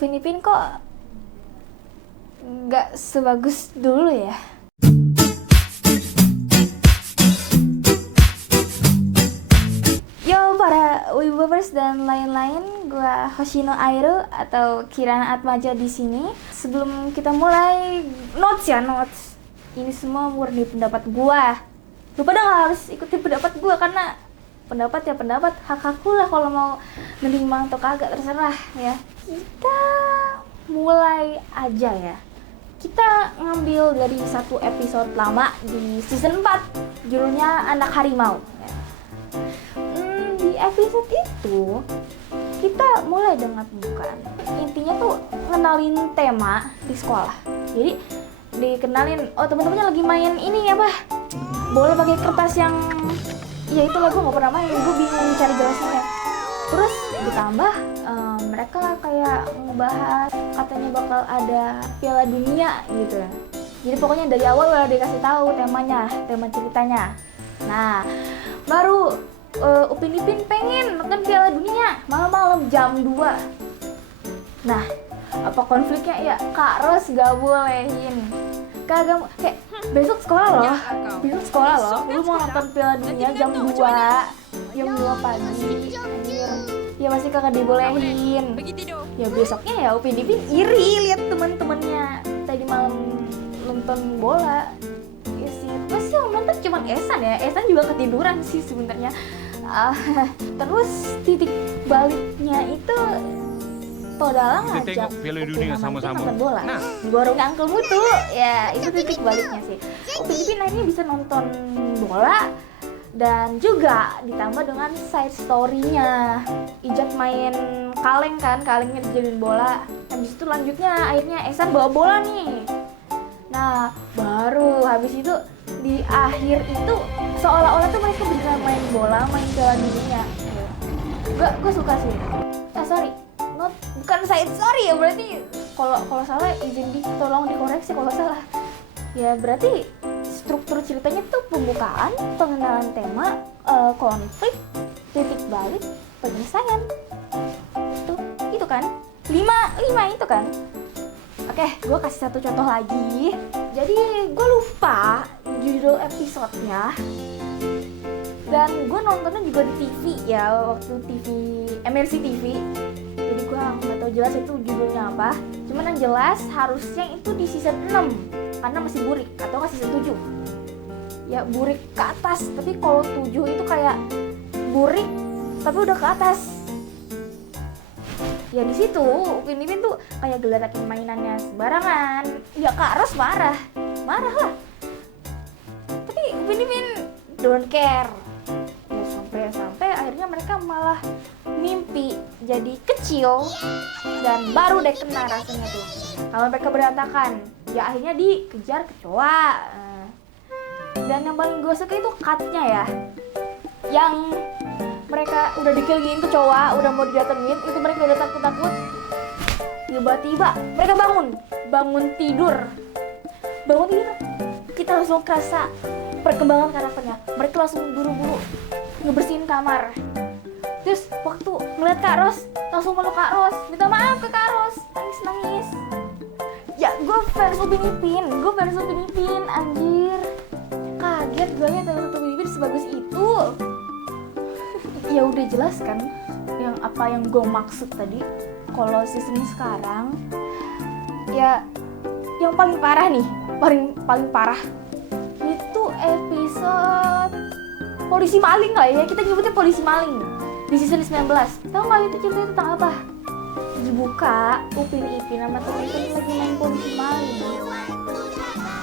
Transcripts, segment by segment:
Upin Ipin kok nggak sebagus dulu ya? Yo para Wibubers dan lain-lain, gua Hoshino Airu atau Kirana Atmaja di sini. Sebelum kita mulai, notes. Ini semua murni pendapat gua. Lu pada nggak harus ikutin pendapat gua karena pendapat ya pendapat, hak aku lah kalau mau nerima atau kagak, terserah ya. Kita mulai aja ya. Kita ngambil dari satu episode lama di season 4, judulnya Anak Harimau ya. Di episode itu kita mulai dengan pembukaan. Intinya tuh ngenalin tema di sekolah. Jadi dikenalin, oh teman-temannya lagi main ini apa? Bola pakai kertas yang ya itu lah, gue gak pernah main, gue bingung cari jelasinnya. Terus ditambah mereka kayak ngebahas katanya bakal ada Piala Dunia gitu. Jadi pokoknya dari awal udah dikasih tahu temanya, tema ceritanya. Nah, baru Upin Ipin pengen nonton Piala Dunia malam-malam jam 2. Nah, apa konfliknya? Ya Kak Ros gak bolehin. Kagak kayak besok sekolah loh. Besok sekolah loh. Lu mau nonton Piala Dunia jam 2. Jam 2 pagi. Ya masih kagak dibolehin. Ya besoknya ya Upin Ipin iri lihat teman-temannya tadi malam nonton bola. Ya sih, terus yang nonton cuma Esan ya. Esan juga ketiduran sih sebenarnya. Terus titik baliknya itu Todala ngajak Piala Dunia sama-sama nonton bola di warung Uncle Mutu. Ya itu titik baliknya sih. Upin Ipin akhirnya bisa nonton bola dan juga ditambah dengan side story-nya. Ijat main kaleng kan, kalengnya dijadiin bola. Habis itu lanjutnya akhirnya Esan bawa bola nih. Nah baru habis itu di akhir itu seolah-olah tuh mereka beneran main bola, main Piala Dunia. Gue suka sih. Sorry, bukan side story ya, berarti kalau salah izin tolong dikoreksi kalau salah. Ya berarti struktur ceritanya tuh pembukaan, pengenalan tema, konflik, titik balik, penyelesaian. Itu kan? 5 itu kan? Oke, gue kasih satu contoh lagi. Jadi gue lupa judul episodenya. Dan gue nontonnya juga di TV ya, waktu TV MRC TV. Jadi gue nggak tahu jelas itu judulnya apa. Cuman yang jelas harusnya itu di season 6 karena masih burik, atau nggak season 7. Ya burik ke atas, tapi kalau 7 itu kayak burik tapi udah ke atas. Ya di situ Upin Ipin tuh kayak geletakin mainannya sembarangan. Ya Kak Ros marah lah. Tapi Upin Ipin don't care. Ya sampai akhirnya mereka malah mimpi jadi kecil dan baru deh kena rasanya tuh. Kalau mereka berantakan, ya akhirnya dikejar kecoa. Dan yang paling gue suka itu cut-nya ya, yang mereka udah dikelilingin kecoa, udah mau didatengin, itu mereka udah takut-takut. Tiba-tiba mereka bangun tidur. Kita langsung kerasa perkembangan karakternya. Mereka langsung buru-buru ngebersihin kamar. Terus waktu ngeliat Kak Ros, langsung meluk Kak Ros, minta maaf ke Kak Ros, nangis. Ya gue fans Upin Ipin, anjir. Kaget gue ya ternyata Upin Ipin sebagus itu. Ya udah jelas kan yang apa yang gue maksud tadi. Kalau season sekarang ya yang paling parah nih, paling parah itu episode polisi maling lah ya, kita nyebutnya polisi maling di season 19. Tahu nggak itu ceritanya tentang apa? Dibuka Upin Ipin sama temen-temen lagi main polisi maling.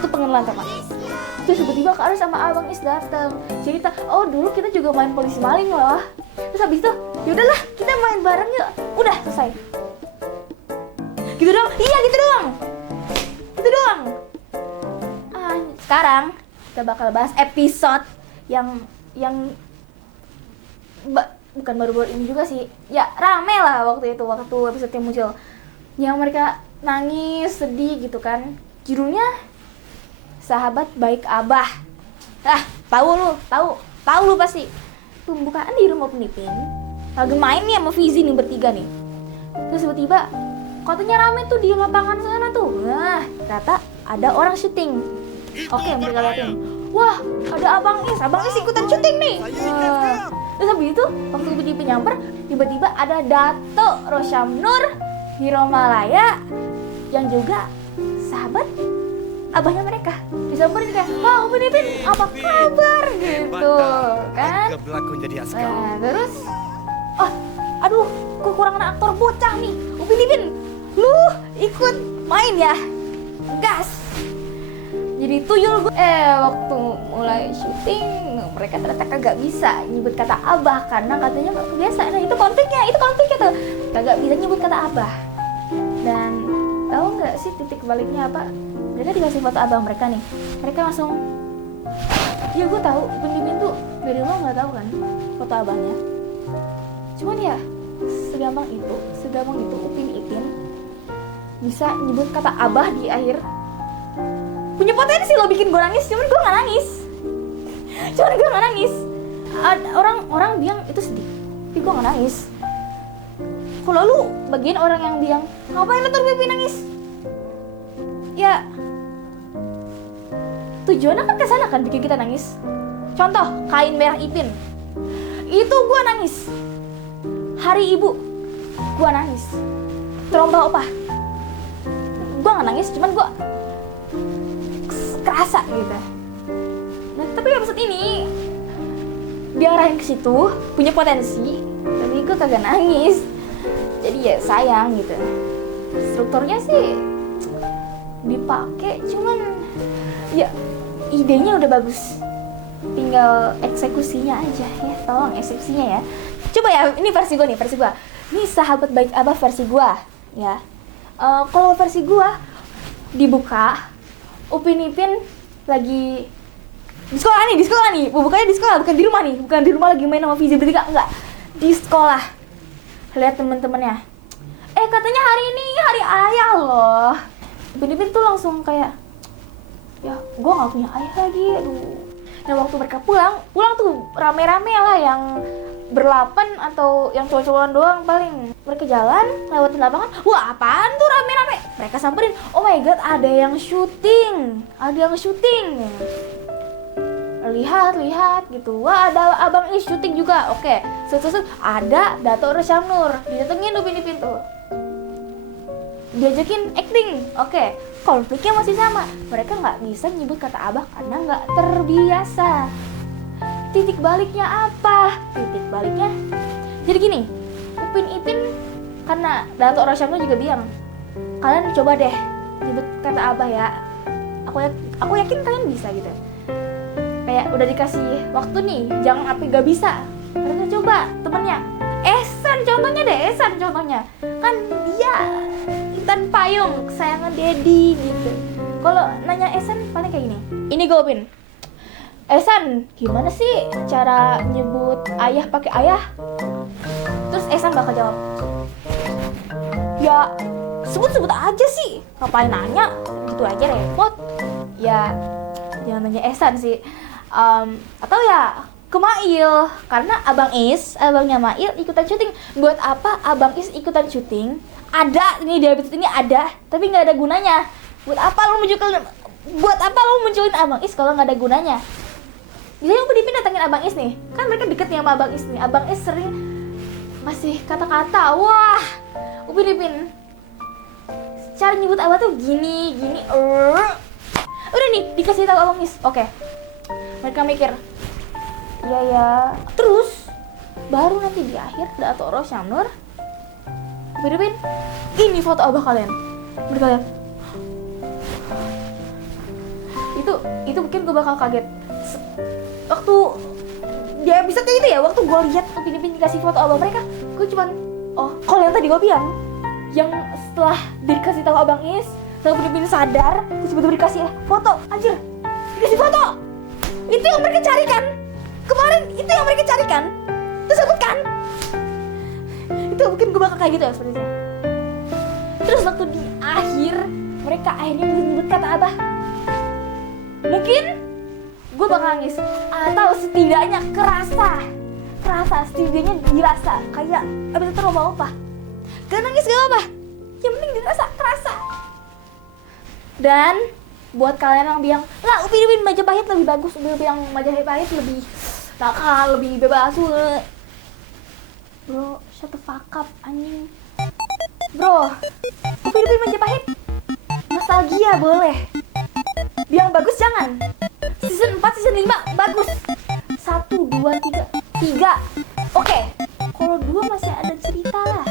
Itu pengenalan tema. Terus tiba-tiba Kak Ros sama Abang Is dateng cerita, oh dulu kita juga main polisi maling loh. Terus habis itu yaudahlah kita main bareng yuk. Udah selesai. Gitu doang. Iya gitu doang. Sekarang kita bakal bahas episode yang bukan baru-baru ini juga sih. Ya rame lah waktu episode yang muncul. Yang mereka nangis, sedih gitu kan. Judulnya Sahabat Baik Abah. Tahu lu pasti. Pembukaan di rumah Upin Ipin. Lagi main nih sama Fizi nih bertiga nih. Terus tiba-tiba katanya rame tuh di lapangan sana tuh. Nah, ternyata ada orang syuting. Oke, mereka liatin. Wah, ada Abang Is ikutan syuting nih. Terus habis itu, waktu Upin nyamper, tiba-tiba ada Dato Rosyamnur Hiromalaya yang juga sahabat abahnya mereka. Disamperin kayak, wah Upin apa kabar gitu kan. Nah, terus aduh kekurangan aktor bocah nih. Upin lu ikut main ya, gas. Jadi tuyul gue. Waktu mulai syuting mereka ternyata kagak bisa nyebut kata abah karena katanya gak kebiasa. Nah itu konfliknya tuh, kagak bisa nyebut kata abah. Dan tahu nggak sih titik baliknya apa? Mereka dikasih foto abang mereka nih, mereka langsung, ya gue tahu Upin tuh dari rumah nggak tahu kan foto abangnya. Cuman ya segampang itu Upin Ipin bisa nyebut kata abah di akhir. Punya potensi lo bikin gue nangis, cuman gue nggak nangis. Orang bilang itu sedih, tapi gue nggak nangis. Kalau lu bagian orang yang bilang ngapain nonton Upin nangis, ya tujuannya kan kesana kan, bikin kita nangis. Contoh kain merah Ipin, itu gue nangis. Hari Ibu gue nangis. Tromba Opah gue nggak nangis, cuman gue kerasa gitu. Nah tapi episode ini diarahin ke situ, punya potensi, tapi gue kagak nangis. Jadi ya sayang gitu. Strukturnya sih dipakai, cuman ya idenya udah bagus, tinggal eksekusinya aja ya. Tolong eksekusinya ya. Coba ya, ini versi gue. Ini sahabat baik abah versi gue ya. Kalau versi gue dibuka, Upin Ipin lagi di sekolah nih. Bukanya di sekolah, bukan di rumah lagi main sama Fizi bertiga, enggak. Di sekolah. Lihat temen-temennya. Katanya hari ini hari ayah loh. Upin Ipin tuh langsung kayak, ya gue gak punya ayah lagi, aduh. Nah waktu mereka pulang tuh rame-rame lah, yang berlapan atau yang cowok-cowokan doang paling. Mereka jalan lewatin lapangan, wah apaan tuh rame-rame. Mereka samperin, oh my god ada yang syuting. Lihat gitu, wah ada Abang Is syuting juga. Oke, ada Dato Rosyamnur, didatengin Upin Ipin tuh, diajakin acting. Oke, konfliknya masih sama, mereka nggak bisa nyebut kata abah karena nggak terbiasa. Titik baliknya apa? Jadi gini, Upin Ipin, karena Dato Rosyamnur juga bilang, kalian coba deh nyebut kata abah ya, aku yakin kalian bisa gitu. Kayak udah dikasih waktu nih, jangan sampai gak bisa. Mereka coba, temennya Ehsan contohnya kan dia Intan Payung kesayangan Dedi gitu. Kalau nanya Ehsan paling kayak gini, ini gue Upin, Ehsan gimana sih cara nyebut ayah pakai ayah? Terus Ehsan bakal jawab, ya sebut aja sih, ngapain nanya, gitu aja repot. Ya jangan nanya Ehsan sih. Atau ya ke Mail, karena Abang Is, abangnya Mail ikutan syuting. Buat apa Abang Is ikutan syuting? Ada nih di episode ini ada, tapi nggak ada gunanya. Buat apa lo munculin Abang Is kalau nggak ada gunanya? Biasanya Upin Ipin datangin Abang Is nih, kan mereka deket nih sama Abang Is nih. Abang Is sering masih kata-kata, wah Upin Ipin cara nyebut abah tuh gini. Udah nih dikasih tahu Abang Is, oke. Mereka mikir, ya. Terus baru nanti di akhir Dato Rosyamnur, Upin Ipin, ini foto abah kalian. Mereka lihat, itu bikin gue bakal kaget. Waktu di episode kayak gitu ya, waktu gue lihat Upin Ipin dikasih foto abang mereka, gue cuman, kalau yang tadi gue bilang, yang setelah dikasih tahu Abang Is, setelah Upin Ipin sadar, terus tiba-tiba dikasih foto, anjir, dikasih foto. Itu yang mereka carikan. Kemarin itu yang mereka carikan. Terus sebut kan? Itu mungkin gue bakal kayak gitu ya sepertinya. Terus waktu di akhir, mereka akhirnya menyebut kata abah. Mungkin gue bakal nangis, atau setidaknya kerasa, setidaknya dirasa kayak abis itu Tromba Opah. Gak nangis gak apa, yang penting Dan buat kalian yang bilang, lah Upin Ipin Majapahit lebih bagus, Upin Ipin yang Majapahit lebih nakal, lebih bebas. Bro, shut the fuck up anjing. Bro, Upin Ipin Majapahit nostalgia boleh, yang bagus jangan. Season 4, season 5 bagus. 1, 2, 3 oke. Kalau 2 masih ada cerita lah.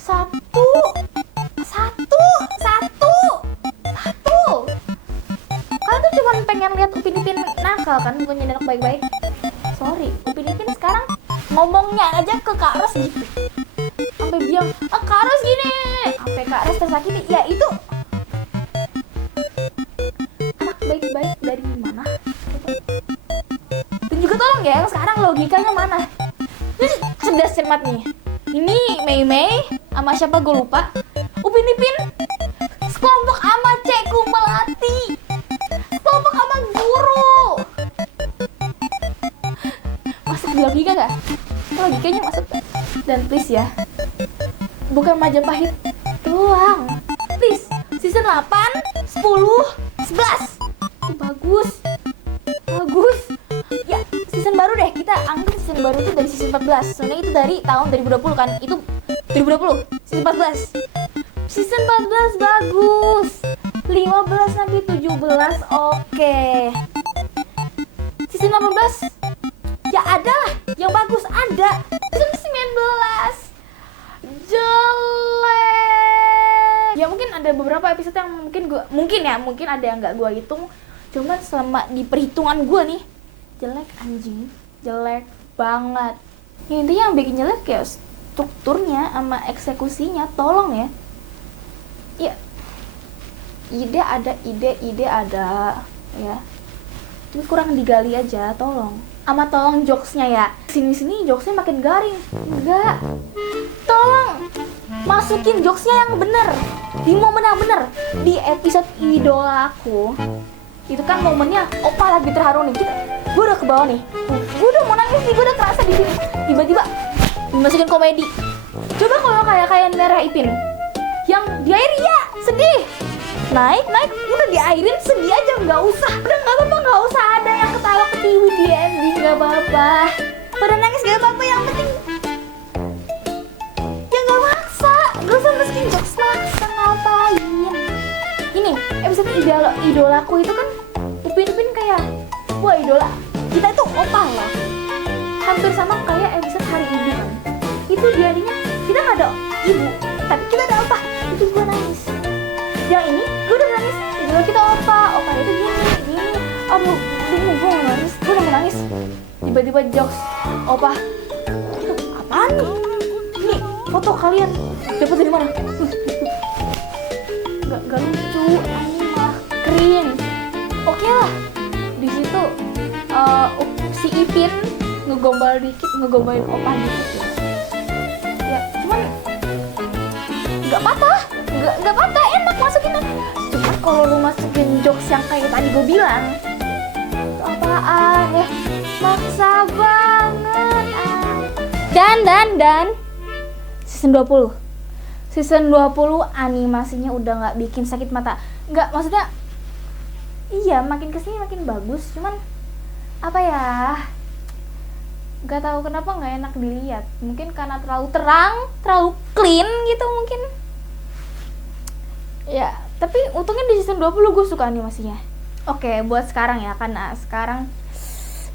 Satu. Kalian tuh cuma pengen lihat Upin Ipin nakal kan, bukan jadi anak baik-baik. Sorry, Upin Ipin sekarang ngomongnya aja ke Kak Ros gitu. Sampai bilang, Kak Ros gini. Sampai Kak Ros tersakiti. Ya itu anak baik-baik dari mana? Dan juga tolong ya, sekarang logikanya mana? Jadi cerdas cermat nih. Ini Mei Mei sama siapa gue lupa. Upin Ipin sekelompok sama Cek Melati, sekelompok sama guru. Masuk di logika gak? Logikanya masuk. Dan please ya, bukan Majapahit doang. Please, season 8, 10, 11 itu bagus. Ya, season baru deh, kita anggap season baru itu dari season 14. Soalnya itu dari tahun 2020 kan. Itu 2020, season 14. Season 14 bagus. 15 nanti 17 oke. Season 18 ya ada lah, yang bagus ada. Season 19 jelek. Ya mungkin ada beberapa episode yang mungkin ada yang nggak gue hitung. Cuman selama di perhitungan gue nih, jelek anjing, jelek banget. Ya, intinya yang bikin jelek ya strukturnya sama eksekusinya, tolong ya. Ya, ide ada ya. Tapi kurang digali aja, tolong. Sama tolong jokesnya ya. Sini jokesnya makin garing. Enggak. Tolong masukin jokesnya yang bener, di momen yang bener. Di episode idola aku, itu kan momennya Opa lagi terharu nih. Gue udah ke bawah nih. Gue udah mau nangis nih, gue udah kerasa di sini. Tiba-tiba dimasukin komedi. Coba kalau kayak Merah Ipin, yang di air ya sedih, naik udah diairin sedih aja, nggak usah ada yang ketawa ketiwi di ending, nggak apa-apa. Pada nangis gak apa-apa, yang penting ya nggak maksa, gak usah masukin jokes maksa, ngapain. Ini episode idolaku itu kan Upin Ipin kayak, wah idola kita itu Opa lah, hampir sama kayak episode hari ibu kan. Itu jadinya kita nggak ada ibu, tapi kita ada Opa. Itu gue nangis. Yang ini gue udah nangis. Idola kita Opa itu gini. Gue udah mau nangis. Tiba-tiba jokes Opa. Itu apaan nih? Ini foto kalian dapat dari mana? Gak lucu, anjing, malah cringe. Oke lah. Di situ si Ipin ngegombalin Opa dikit ya. Ya, cuman nggak patah, enak masukin. Cuma kalau lu masukin jokes yang kayak tadi gue bilang, itu apaan ya, maksa banget. Dan season 20 animasinya udah nggak bikin sakit mata. Nggak, maksudnya iya makin kesini makin bagus, cuman apa ya, nggak tahu kenapa nggak enak dilihat. Mungkin karena terlalu terang, terlalu clean gitu mungkin ya. Tapi untungnya di season 20 gue suka animasinya. Oke, buat sekarang ya, karena sekarang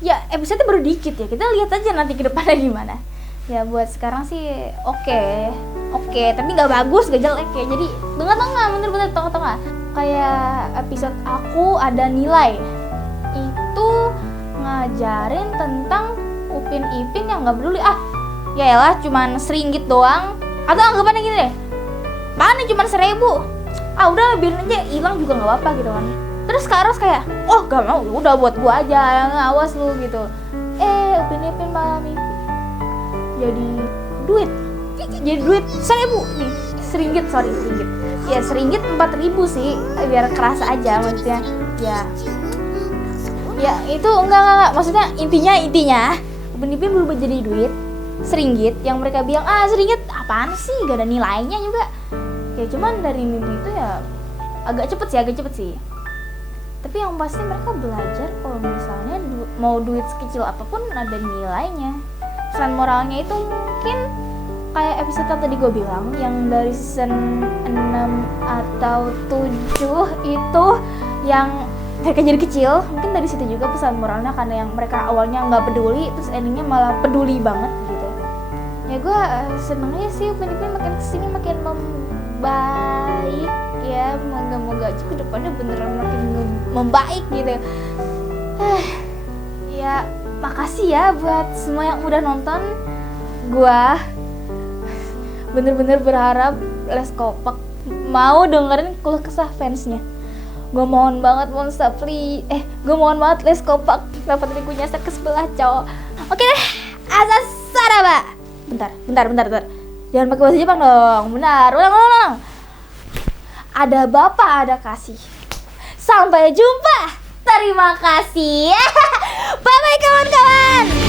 ya episode baru dikit ya, kita lihat aja nanti ke depannya gimana ya. Buat sekarang sih oke, tapi nggak bagus, gak jelek ya. Jadi tengah-tengah, bener-bener tengah-tengah. Kayak episode aku ada nilai, itu ngajarin tentang Upin Ipin yang nggak peduli. Ya elah, cuman RM1 doang. Atau anggapannya gini deh, apaan nih cuman 1.000, udah biarin aja hilang juga nggak apa-apa gitu kan. Terus Kak Ros kayak, gak mau, udah buat gua aja, yang awas lu gitu. Upin Ipin malah mimpi jadi duit 1.000 nih, RM1 ya, RM1 4.000 sih, biar kerasa aja maksudnya. Ya itu enggak, maksudnya intinya Upin Ipin berubah jadi duit RM1 yang mereka bilang RM1 apaan sih, gak ada nilainya juga ya. Cuman dari mimpi itu ya agak cepet sih. Tapi yang pasti mereka belajar kalau misalnya mau duit sekecil apapun ada nilainya. Pesan moralnya itu mungkin kayak episode yang tadi gue bilang, yang dari season 6 atau 7 itu yang mereka jadi kecil. Mungkin dari situ juga pesan moralnya, karena yang mereka awalnya nggak peduli terus endingnya malah peduli banget gitu. Ya gue senengnya sih openingnya makin kesini makin membaik ya, moga-moga aja kedepannya beneran makin membaik gitu. Ya makasih ya buat semua yang udah nonton. Gue bener-bener berharap Les Kopak mau dengerin keluh kesah fansnya. Gue mohon banget Monster please. Gue mohon banget Les Kopak dapat gue nyasar ke sebelah cowok. Oke deh, asas saraba. Bentar. Jangan pakai bahasa Jepang dong. Benar, ulang. Ada bapak, ada kasih. Sampai jumpa. Terima kasih. Bye bye kawan-kawan.